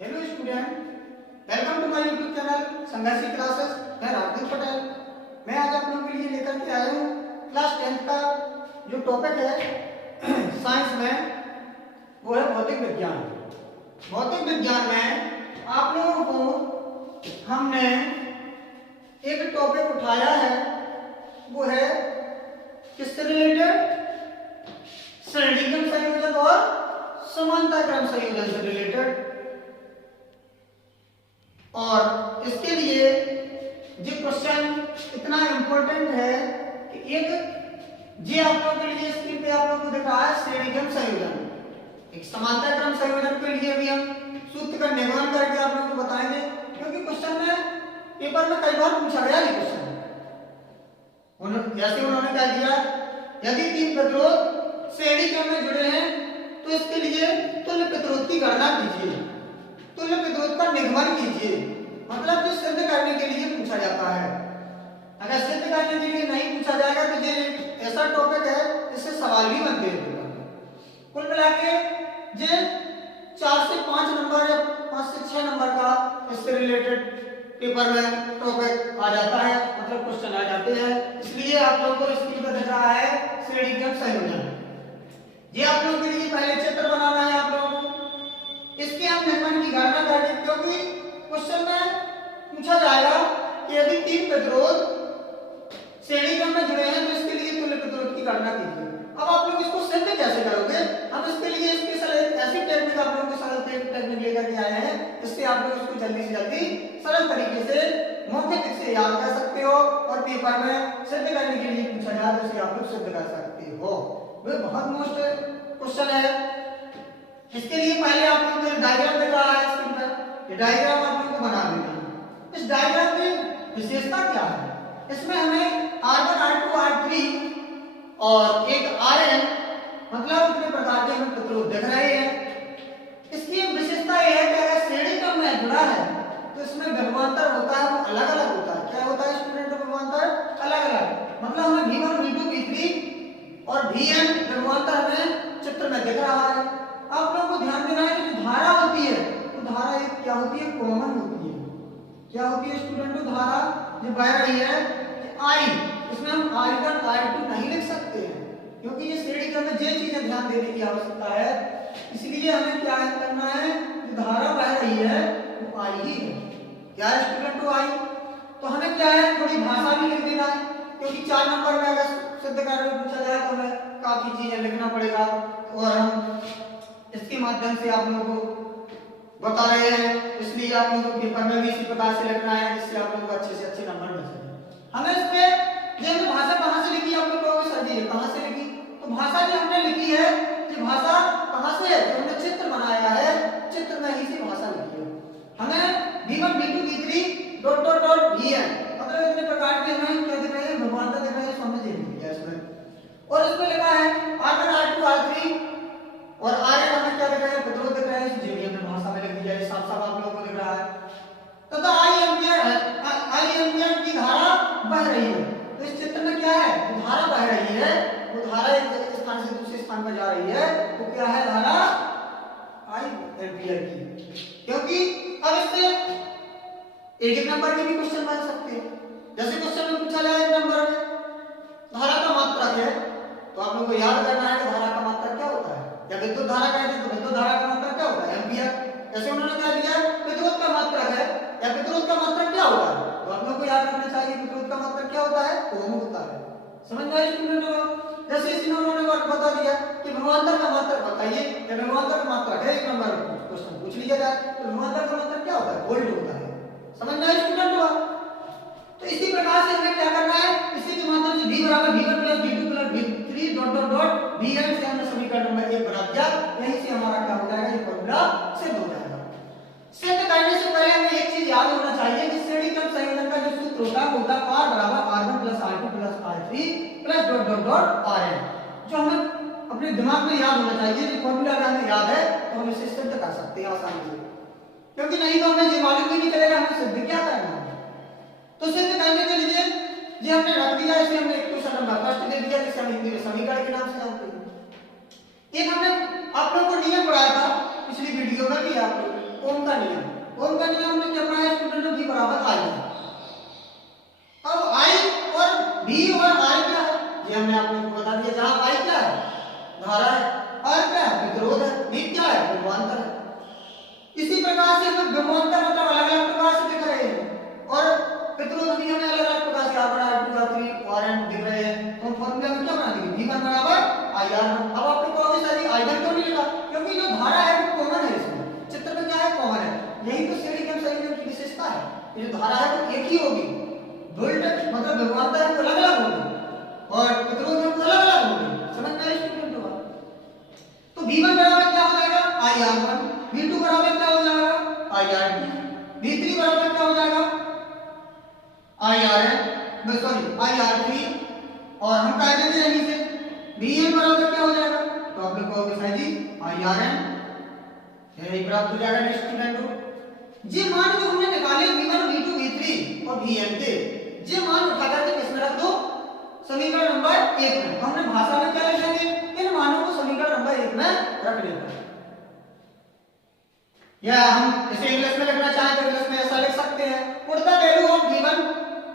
Hello student, welcome to my YouTube channel Sangharshi classes. मैं राहुल पटेल। मैं आज आप लोगों के लिए लेकर के आया हूँ क्लास 10th का जो टॉपिक है साइंस में, वो है भौतिक विज्ञान। भौतिक विज्ञान में आप लोगों को हमने एक टॉपिक उठाया है, वो है किससे रिलेटेड? श्रेणी क्रम संयोजन और समानता क्रम संयोजन से रिलेटेड। और इसके लिए जो क्वेश्चन इतना इम्पोर्टेंट है कि एक जी आप लोगों के लिए स्क्रीन पे आप लोगों को दिख रहा है श्रेणी क्रम संयोजन। एक समांतर क्रम संयोजन के लिए भी हम सूत्र का निर्माण करके आप लोगों को बताएंगे, क्योंकि क्वेश्चन में पेपर में कई बार पूछा गया ये क्वेश्चन। जैसे उन्होंने क्या दिया, यदि तीन प्रतिरोध श्रेणी क्रम में जुड़े हैं तो इसके लिए तुल्य प्रतिरोध की गणना कीजिए, तुल्य प्रतिरोध का निर्माण कीजिए। मतलब जो सिद्ध करने के लिए पूछा जाता है। अगर सिद्ध करने के लिए नहीं पूछा जाएगा तो ये ऐसा टॉपिक है इससे सवाल भी बनते हैं। कुल मिला के ये 4 से 5 नंबर या 5 से 6 नंबर का इससे रिलेटेड पेपर में टॉपिक आ जाता है, मतलब क्वेश्चन आ जाते हैं। इसलिए आप लोगों को स्क्रीन पर दिख रहा है श्रेणी क्रम संयोजन। ये आप लोगों के लिए पहले चित्र बनाना है आप लोगों को, इसके हम निर्माण की गणना करेंगे, क्योंकि क्वेश्चन में पूछा जाएगा कि यदि तीन प्रतिरोध श्रेणी क्रम में जुड़े हैं तो इसके लिए तुल्य प्रतिरोध की गणना कीजिए। अब आप लोग इसको सिद्ध कैसे करोगे? हम इसके लिए स्पेशल ऐसी टेक्निक आप लोगों को सरल टेक्निक लेकर के आए हैं, इससे आप लोग इसको जल्दी से जल्दी सरल तरीके से मौखिक से याद कर सकते हो और पेपर में सिद्ध करने के लिए पूछा जाए तो इसे आप लोग सिद्ध कर सकते हो। वो बहुत मोस्ट क्वेश्चन है। इसके लिए पहले आप लोगों को डायग्राम दिख रहा है स्क्रीन पर, ये डायग्राम आप लोगों को बना देना है। इस डायग्राम की विशेषता क्या है? इसमें हमें R1, R2, R3 और एक Rn मतलब इतने प्रकार के हमें प्रतिरोध दिख रहे हैं। इसकी विशेषता यह है कि अगर श्रेणी क्रम में जुड़ा है तो इसमें विभवांतर होता है वो अलग अलग होता है। क्या होता है स्टूडेंट? विभवांतर अलग अलग, मतलब हमें V1, V2, V3 और Vn विभवांतर हमें चित्र में दिख रहा है। आप लोगों को ध्यान देना है कि जो धारा होती है तो धारा एक क्या होती है? कॉमन होती है। क्या होती है स्टूडेंट? धारा जो बह रही है I, इसमें हम R1, R2 नहीं लिख सकते हैं, क्योंकि ये श्रेणी क्रम में ये चीजें ध्यान देने की आवश्यकता है। इसलिए हमें क्या करना है, जो धारा बह रही है वो I ही है। क्या है स्टूडेंट? वो I। तो हमें क्या है, थोड़ी भाषा भी लिख देना है, क्योंकि 4 नंबर में अगर सिद्ध करके पूछा जाए तो हमें काफी चीजें लिखना पड़ेगा। और हम इसके माध्यम से आप लोगों को बता रहे हैं, इसलिए आप लोगों को पेपर में भी इसी प्रकार से लिखना है, जिससे आप लोगों को अच्छे से अच्छे नंबर मिल सके। हमें इसमें ये भाषा कहाँ से लिखी? आप लोग कहोगे सर जी कहाँ से लिखी? तो भाषा जो हमने लिखी है, ये भाषा कहाँ से है? जो हमने चित्र बनाया है, चित्र में ही से भाषा लिखी है। हमें V1, V2, V3 dot dot dot Vn मतलब इतने प्रकार के हमें क्या दिख रहे हैं? विभवांतर दिख रहे हैं, समझ लिखा है इसमें। और इसमें लिखा है R1, R2, R3 और Rn हमें क्या दिख रहा है? प्रतिरोध दिख रहा है, जो भी हमने भाषा में लिख दिया है, साफ साफ आप लोगों को दिख रहा है। तथा I एम्पियर की धारा बह रही है। तो इस चित्र में क्या है? तो धारा बह रही है, वो धारा एक स्थान से दूसरे स्थान पर जा रही है, वो क्या है? धारा I एम्पियर की। क्योंकि अब इससे एक नंबर के भी क्वेश्चन बन सकते हैं। जैसे क्वेश्चन में पूछा जाए 1 नंबर में धारा का मात्रक है, तो आप लोगों को याद करना है कि धारा का मात्रक क्या होता है। जब विद्युत धारा कहते हैं तो विद्युत धारा का मात्रक क्या होता है? एम्पियर। जैसे उन्होंने क्या दिया, प्रतिरोध का मात्रक है, या प्रतिरोध का मात्रक क्या होता है? तो आप लोगों को याद रखना चाहिए प्रतिरोध का मात्रक क्या होता है? ओम होता है। समझ में आया स्टूडेंट को? जैसे इसी में उन्होंने बता दिया कि विभवांतर का मात्रक बताइए, या विभवांतर का मात्रक है 1 नंबर क्वेश्चन पूछ लिया जाए तो विभवांतर का मात्रक क्या होता है? वोल्ट होता है। समझ में आया स्टूडेंट को? तो इसी प्रकार से हमें क्या करना है, इसी के माध्यम से V बराबर V1 plus V2 plus V3 dot dot dot Vn से हमने समीकरण नंबर 1 बना दिया। यहीं से हमारा क्या हो जाएगा? ये फॉर्मूला सिद्ध हो जाएगा। सिद्ध करने से पहले हमें एक चीज याद होना चाहिए कि श्रेणी क्रम संयोजन का जो सूत्र होता है वो होता है R बराबर R1 plus R2 plus R3 plus dot dot dot Rn, जो हमें अपने दिमाग में याद होना चाहिए। ये फॉर्मूला अगर हमें याद है तो हम इसे सिद्ध कर सकते हैं आसानी से, क्योंकि नहीं तो हमें ये मालूम ही नहीं चलेगा हमें सिद्ध क्या करना है। तो सिद्ध करने के लिए ये हमने रख दिया, इसे हमने एक क्वेश्चन नंबर फर्स्ट दे दिया, जिसे हम हिंदी में समीकरण के नाम से जानते हैं। एक हमने आप लोगों को नियम पढ़ाया था पिछली वीडियो में भी, आप लोग ओम का नियम। ओम का नियम हमने क्या पढ़ा है स्टूडेंट, V बराबर I है। अब I और V और I क्या है ये हमने आप लोगों को बता दिया। जहां I क्या है धारा है, R क्या है प्रतिरोध है, V क्या है विभवांतर है। इसी प्रकार से हमें विभवांतर मतलब अलग अलग प्रकार से दिख रहे हैं और प्रतिरोध भी हमें अलग अलग प्रकार से R3 R दिख रहे हैं। तो हम फॉर्मूला में क्या बना देंगे V1 बराबर IR। अब आपने कहोगे सर जी I1 क्यों नहीं लिखा, क्योंकि जो धारा है वो कॉमन है, इसमें चित्र में क्या है कॉमन है। यही तो श्रेणी क्रम संयोजन की विशेषता है, ये जो धारा है वो एक ही होगी, वोल्ट मतलब विभवांतर है वो अलग अलग होगी और प्रतिरोध है वो अलग अलग होगी। समझ में आई स्टूडेंट होगा। तो V1 बराबर क्या हो जाएगा IR1, V2 बराबर क्या हो जाएगा IR2, V3 बराबर क्या हो जाएगा IRN सॉरी IR3 और हम क्या कहते हैं यहीं से Vn बराबर क्या हो जाएगा, तो आप लोग कहोगे सर जी IRN, यही प्राप्त हो जाएगा स्टूडेंट को। ये मान जो हमने निकाले V1 V2 V3 और Vn के ये मान उठा करके किसमें रख दो समीकरण नंबर 1 में। हमने भाषा में क्या लिखेंगे इन मानों को समीकरण नंबर 1 में रख लेंगे, या हम इसे इंग्लिश में लिखना चाहें तो इंग्लिश में ऐसा लिख सकते हैं put the value of V1,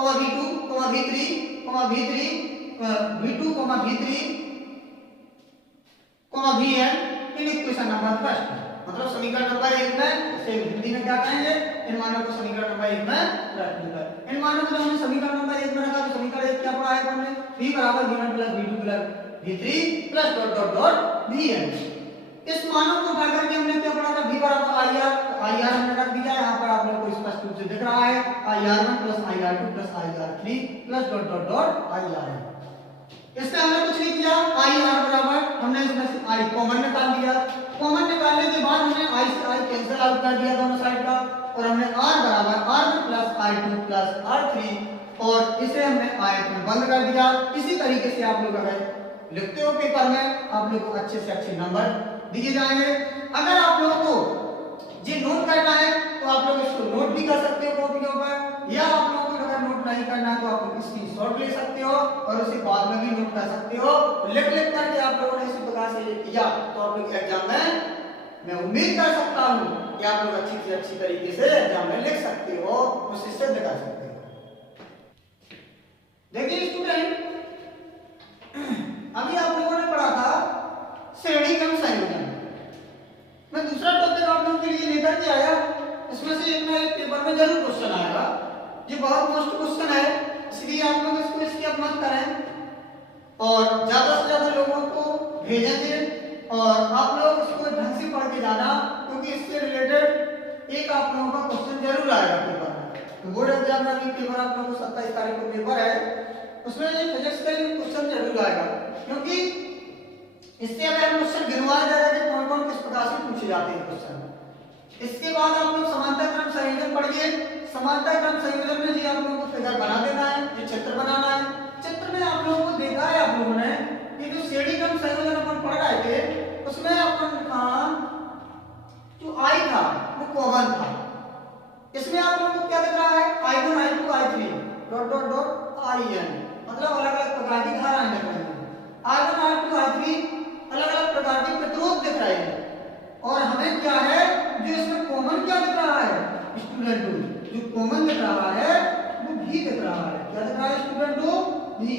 V2, V3, V2, V3, Vn in equation number first, मतलब समीकरण नंबर 1 में इसे हिंदी में क्या कहेंगे इन मानों को समीकरण नंबर 1 में रख देंगे। इन मानों को हमने समीकरण नंबर 1 में रखा तो समीकरण 1 क्या पढ़ा है हमने V बराबर V1 plus V2 plus V3 plus dot dot dot Vn। इस मानों को उठा करके हमने क्या पढ़ा था V बराबर IR, तो IR हमने रख दिया यहाँ पर आप लोगों को स्पष्ट रूप से दिख रहा है IR1 plus IR2 plus IR3 plus dot dot dot IR। इससे हमने कुछ नहीं किया IR बराबर हमने इसमें से I कॉमन निकाल दिया, कॉमन निकालने के बाद हमने I से I कैंसिल आउट कर दिया दोनों साइड का और हमने R बराबर R1 plus I2 plus R3 और इसे हमने आयत में बंद कर दिया। इसी तरीके से आप लोग अगर लिखते हो पेपर में आप लोग को अच्छे से अच्छे नंबर दिए जाएंगे। अगर आप लोगों को ये नोट करना है तो आप लोग इसको नोट भी कर सकते हो कॉपियों पर, या आप लोगों को अगर नोट नहीं करना है तो आप लोग इसकी शॉर्ट ले सकते हो और उसे बाद में भी नोट कर सकते हो। लिख करके आप लोगों ने इसी प्रकार से किया तो आप लोग एग्जाम में मैं उम्मीद कर सकता हूँ कि आप लोग अच्छी से अच्छी तरीके से एग्जाम में लिख सकते हो, उसे सिद्ध कर सकते हो। देखिए स्टूडेंट, अभी आप लोगों ने पढ़ा था श्रेणी क्रम संयोजन। मैं दूसरा टॉपिक आप लोगों के लिए लेकर के आया, इसमें से एक ना एक पेपर में जरूर क्वेश्चन आएगा। ये बहुत मोस्ट क्वेश्चन है, इसलिए आप लोग इसको स्किप मत करें और ज्यादा से ज्यादा लोगों को भेजेंगे और आप लोग इसको ढंग से पढ़ के जाना, क्योंकि इससे रिलेटेड एक आप लोगों का क्वेश्चन जरूर आएगा पेपर में। तो बोर्ड एग्जाम का भी पेपर आप लोगों को 27 तारीख को पेपर है, उसमें ये फिजिक्स का क्वेश्चन जरूर आएगा, क्योंकि इससे अगर हम क्वेश्चन गिनवाए जा रहे हैं कौन कौन किस प्रकार से पूछे जाते हैं क्वेश्चन। इसके बाद आप लोग समांतर क्रम संयोजन पढ़िए। समांतर क्रम संयोजन में जी आप लोगों को फिगर बना देना है, ये चित्र बनाना है। चित्र में आप लोगों को देखा है आप लोगों ने कि जो श्रेणी क्रम संयोजन अपन पढ़ रहे थे उसमें अपन जो I था वो कॉमन था। इसमें आप लोगों को क्या दिख रहा है I1 I2 I3 dot dot dot IN, मतलब अलग अलग प्रकार की धाराएं दिख रही हैं। I1 I2 I3 अलग अलग प्रकार के प्रतिरोध दिख रहे हैं और हमें क्या है जो इसमें कॉमन क्या दिख रहा है स्टूडेंट को, जो कॉमन दिख रहा है वो V दिख रहा है। क्या दिख रहा है स्टूडेंट को V,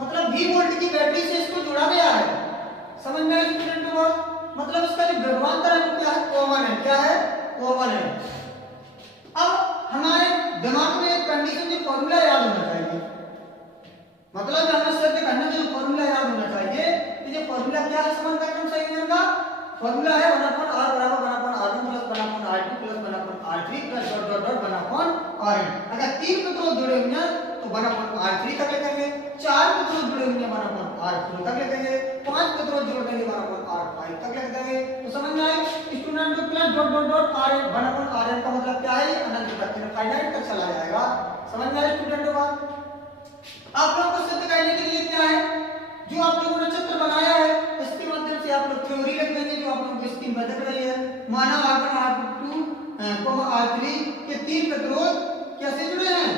मतलब V वोल्ट की बैटरी से इसको जोड़ा गया है। समझ में आया स्टूडेंट को, मतलब इसका जो विभवांतर है वो क्या है कॉमन है। क्या है कॉमन है। अब हमारे दिमाग में एक कंडीशन जो फॉर्मूला याद होना चाहिए, मतलब हमें सिद्ध करना जो फॉर्मूला याद होना चाहिए। ये फॉर्मूला क्या है समांतर क्रम संयोजन का फॉर्मूला है 1/r बराबर 1/r1 plus 1/r2 plus 1/r3 plus dot dot dot 1/rn। अगर 3 प्रतिरोध जुड़े हुए हैं तो 1/r3 तक लिखेंगे, 4 प्रतिरोध जुड़े हुए हैं 1/r4 तक लिखेंगे, 5 प्रतिरोध जोड़ देंगे 1/r5 तक लिख देंगे। तो समझ में आए स्टूडेंट को plus dot dot dot rn 1/rn का मतलब क्या है अनंत तक इनफाइनाइट तक चला जाएगा। समझ में आए स्टूडेंट को। आप लोगों को सिद्ध करने के लिए क्या है जो आप लोगों ने चित्र बनाया है इसके माध्यम से आप लोग थ्योरी लिख देंगे जो आप लोगों की स्क्रीन पर दिख रही है। माना R1 R2 R3 के 3 प्रतिरोध कैसे जुड़े हैं,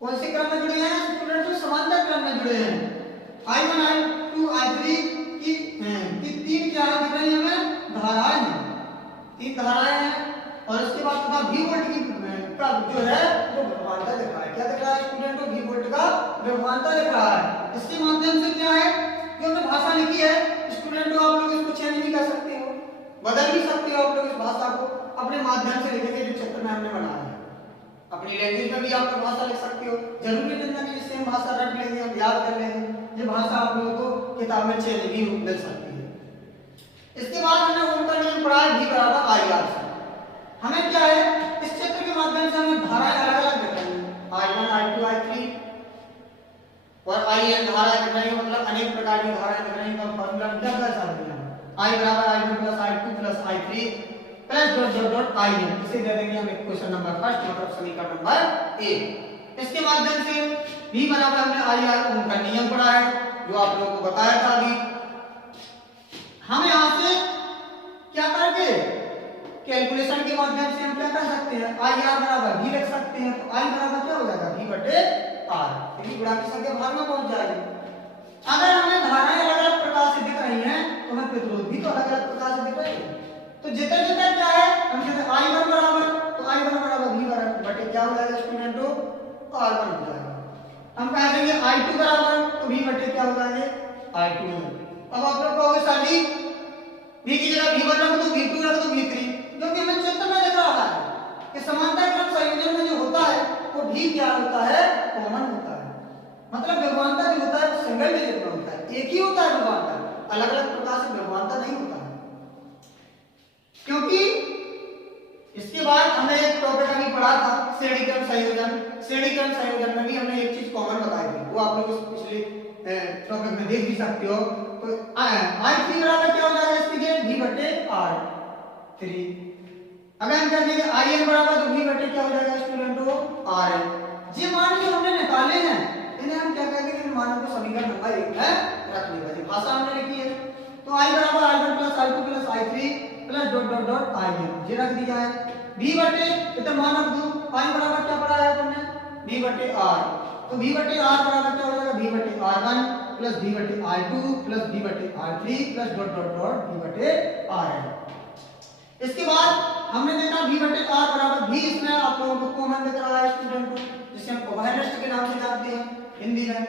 कौन से क्रम में जुड़े हैं स्टूडेंट, समांतर क्रम में जुड़े हैं। I1 I2 I3 की 3 क्या दिख रही है हमें धाराएं हैं। जो है वो व्यवहारता दिख रहा है। क्या दिख रहा है स्टूडेंटों? भी वोल्ट का व्यवहारता दिख रहा है। इसके माध्यम से क्या है जो हमने भाषा लिखी है स्टूडेंटों, आप लोग इसको चेंज भी कर सकते हो, बदल भी सकते हो आप लोग इस भाषा को अपने माध्यम से लिखेंगे जो चित्र में हमने बनाया है। अपनी लैंग्वेज में भी आप लोग भाषा लिख सकते हो, जरूरी नहीं है कि सेम भाषा रट लेंगे हम याद कर लेंगे, ये भाषा आप लोगों को किताब में चेंज भी मिल सकती है। इसके बाद हमने ओम का नियम पढ़ा है, V बराबर I R से। हमें क्या है इस चित्र के माध्यम से हमें धाराएं अलग अलग दिख रही हैं, I1 I2 I3 और IN धाराएं दिख रही हैं, मतलब अनेक प्रकार की धाराएं दिख रही हैं। तो फॉर्मूला क्या कर सकते हैं? I बराबर I1 plus I2 plus I3 plus dot dot dot IN, इसे दे देंगे हम क्वेश्चन नंबर फर्स्ट, मतलब समीकरण नंबर 1। इसके माध्यम से V बराबर हमने IR ओम का नियम पढ़ा है जो आप लोगों को बताया था अभी। हम यहाँ से क्या करके कैलकुलेशन के माध्यम से हम क्या कर सकते हैं? IR बराबर V लिख सकते हैं। तो I बराबर क्या हो जाएगा? V बटे R, क्योंकि गुणा की संख्या भाग में पहुंच जाएगी। अगर हमें धाराएं अलग अलग प्रकार से दिख रही हैं तो हमें प्रतिरोध भी तो अलग अलग प्रकार से दिख रही है। तो जितना जितना क्या है हम कहते हैं I1 बराबर, तो I1 बराबर V बटे क्या हो जाएगा स्टूडेंटों? R1 हो जाएगा। हम कह देंगे I2 बराबर, तो V बटे क्या हो जाएंगे? I2। अब आप लोग कहोगे सर जी V की जगह V1 रख दो, V2 रख दो, V3, क्योंकि हमें चित्र में दिख रहा है कि समांतर क्रम संयोजन में जो होता है वो भी क्या होता है? कॉमन होता है। मतलब व्यवहारता जो होता है वो सिंगल डिजिट में होता है, एक ही होता है व्यवहारता, अलग अलग प्रकार से व्यवहारता नहीं होता है। क्योंकि इसके बाद हमने एक टॉपिक अभी पढ़ा था श्रेणी क्रम संयोजन। श्रेणी क्रम संयोजन में भी हमने एक चीज कॉमन बताई थी, वो आप लोग पिछले टॉपिक में देख भी सकते हो। तो I3 बराबर क्या हो जाएगा इसकी जगह? V बटे R3। अगर हम कह देंगे IN बराबर, तो V बटे क्या हो जाएगा स्टूडेंटों? RN। ये मान जो हमने निकाले हैं इन्हें हम क्या कहेंगे? इन मानों को समीकरण नंबर 1 में रख लेंगे। भाषा हमने लिखी है तो I बराबर I1 plus I2 plus I3 plus dot dot dot IN ये रख दिया है। V बटे इतना मान रख दो, I बराबर क्या पढ़ा है आपने? V बटे R, तो V बटे R बराबर क्या हो जाएगा? V बटे R1 प्लस V बटे R2 प्लस V बटे R3 plus dot dot dot V बटे RN। इसके बाद हमने देखा V बटे R बराबर V, इसमें आप लोगों को कॉमन दिख रहा है स्टूडेंट, जिसे हम कोहेरेंस के नाम से जानते हैं हिंदी में।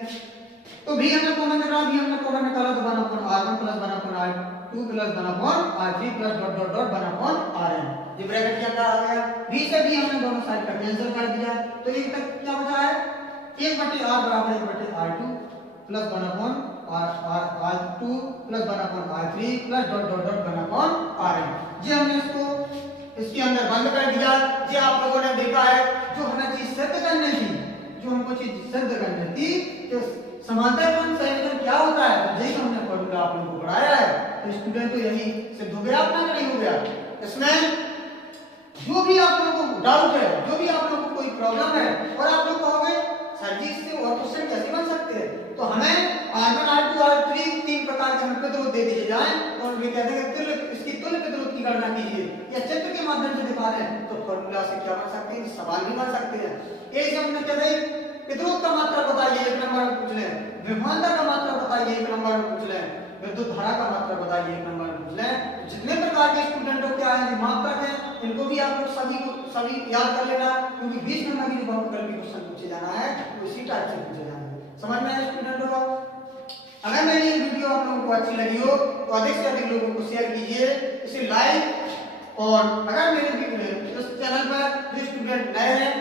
तो V हमने कॉमन दिख रहा है, V हमने कॉमन निकाला तो 1/R1 plus 1/R2 plus 1/R3 plus dot dot dot 1/RN, ये ब्रैकेट के अंदर आ गया। V से भी हमने दोनों साइड का कैंसिल कर दिया, तो एक तक क्या बचा है? 1/R बराबर 1/R2 plus 1/R2 plus 1/R3 plus dot dot dot 1/RN। ये हमने इसको इसके अंदर बंद कर दिया। ये आप लोगों ने देखा है जो हमें चीज सिद्ध करनी थी, जो हमको चीज सिद्ध करनी थी कि समांतर क्रम संयोजन क्या होता है, यही हमने फॉर्मूला आप लोगों को पढ़ाया है। तो स्टूडेंट तो यही सिद्ध हो गया अपना, नहीं हो गया। इसमें जो भी आप लोगों को डाउट है, जो भी आप लोगों को कोई प्रॉब्लम है और आप लोग कहोगे सर जी इससे और क्वेश्चन कैसे बन सकते हैं, तो हमें R1 R2 R3 तीन प्रकार के हमें प्रतिरोध दे दिए जाएं और ये कहते हैं कि इसकी तुल्य प्रतिरोध की गणना कीजिए, या चित्र के माध्यम से दिखा रहे हैं तो फॉर्मूला से क्या बन सकते हैं? सवाल भी बन सकते हैं। एक हमने कहते हैं प्रतिरोध का मात्रा बताइए, 1 नंबर में पूछ लें। विभवांतर का मात्रा बताइए, 1 नंबर में पूछ लें। विद्युत धारा का मात्रा बताइए, 1 नंबर में पूछ लें। जितने प्रकार के स्टूडेंटों क्या है मात्रक है, इनको भी आप लोग सभी याद कर लेना, क्योंकि 20 नंबर की बहुत कल भी क्वेश्चन पूछे जाना है, तो इसी टाइप से पूछे जाना है। समझ में आया स्टूडेंटों को? अगर मेरी ये वीडियो आप लोगों को अच्छी लगी हो तो अधिक से अधिक लोगों को शेयर कीजिए, इसे लाइक, और अगर मेरे इस चैनल पर जो स्टूडेंट नए हैं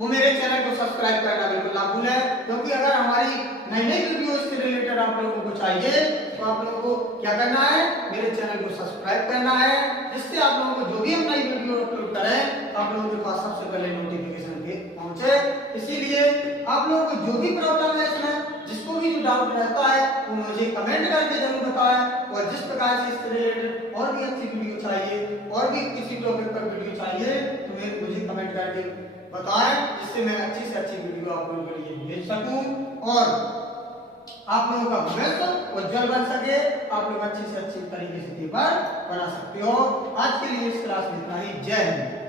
वो मेरे चैनल को सब्सक्राइब करना बिल्कुल ना भूलें, क्योंकि अगर हमारी नई नई वीडियो से रिलेटेड आप लोगों को चाहिए तो आप लोगों को क्या करना है? मेरे चैनल को सब्सक्राइब करना है, जिससे आप लोगों को जो भी हम नई वीडियो अपलोड करें आप लोगों के पास सबसे पहले नोटिफिकेशन पहुंचे। इसीलिए आप लोगों को जो भी प्रॉब्लम है इसमें, जिसको भी जो डाउट रहता है वो मुझे कमेंट करके जरूर बताएं, और जिस प्रकार से इससे रिलेटेड और भी अच्छी वीडियो चाहिए और भी किसी टॉपिक पर वीडियो चाहिए तो मुझे कमेंट करके बताएं, जिससे मैं अच्छी से अच्छी वीडियो आप लोगों के लिए भेज सकूं और आप लोगों का भविष्य उज्जवल बन सके, आप लोग अच्छी से अच्छी तरीके से पेपर बना सकते हो। आज के लिए इस क्लास में इतना ही। जय हिंद।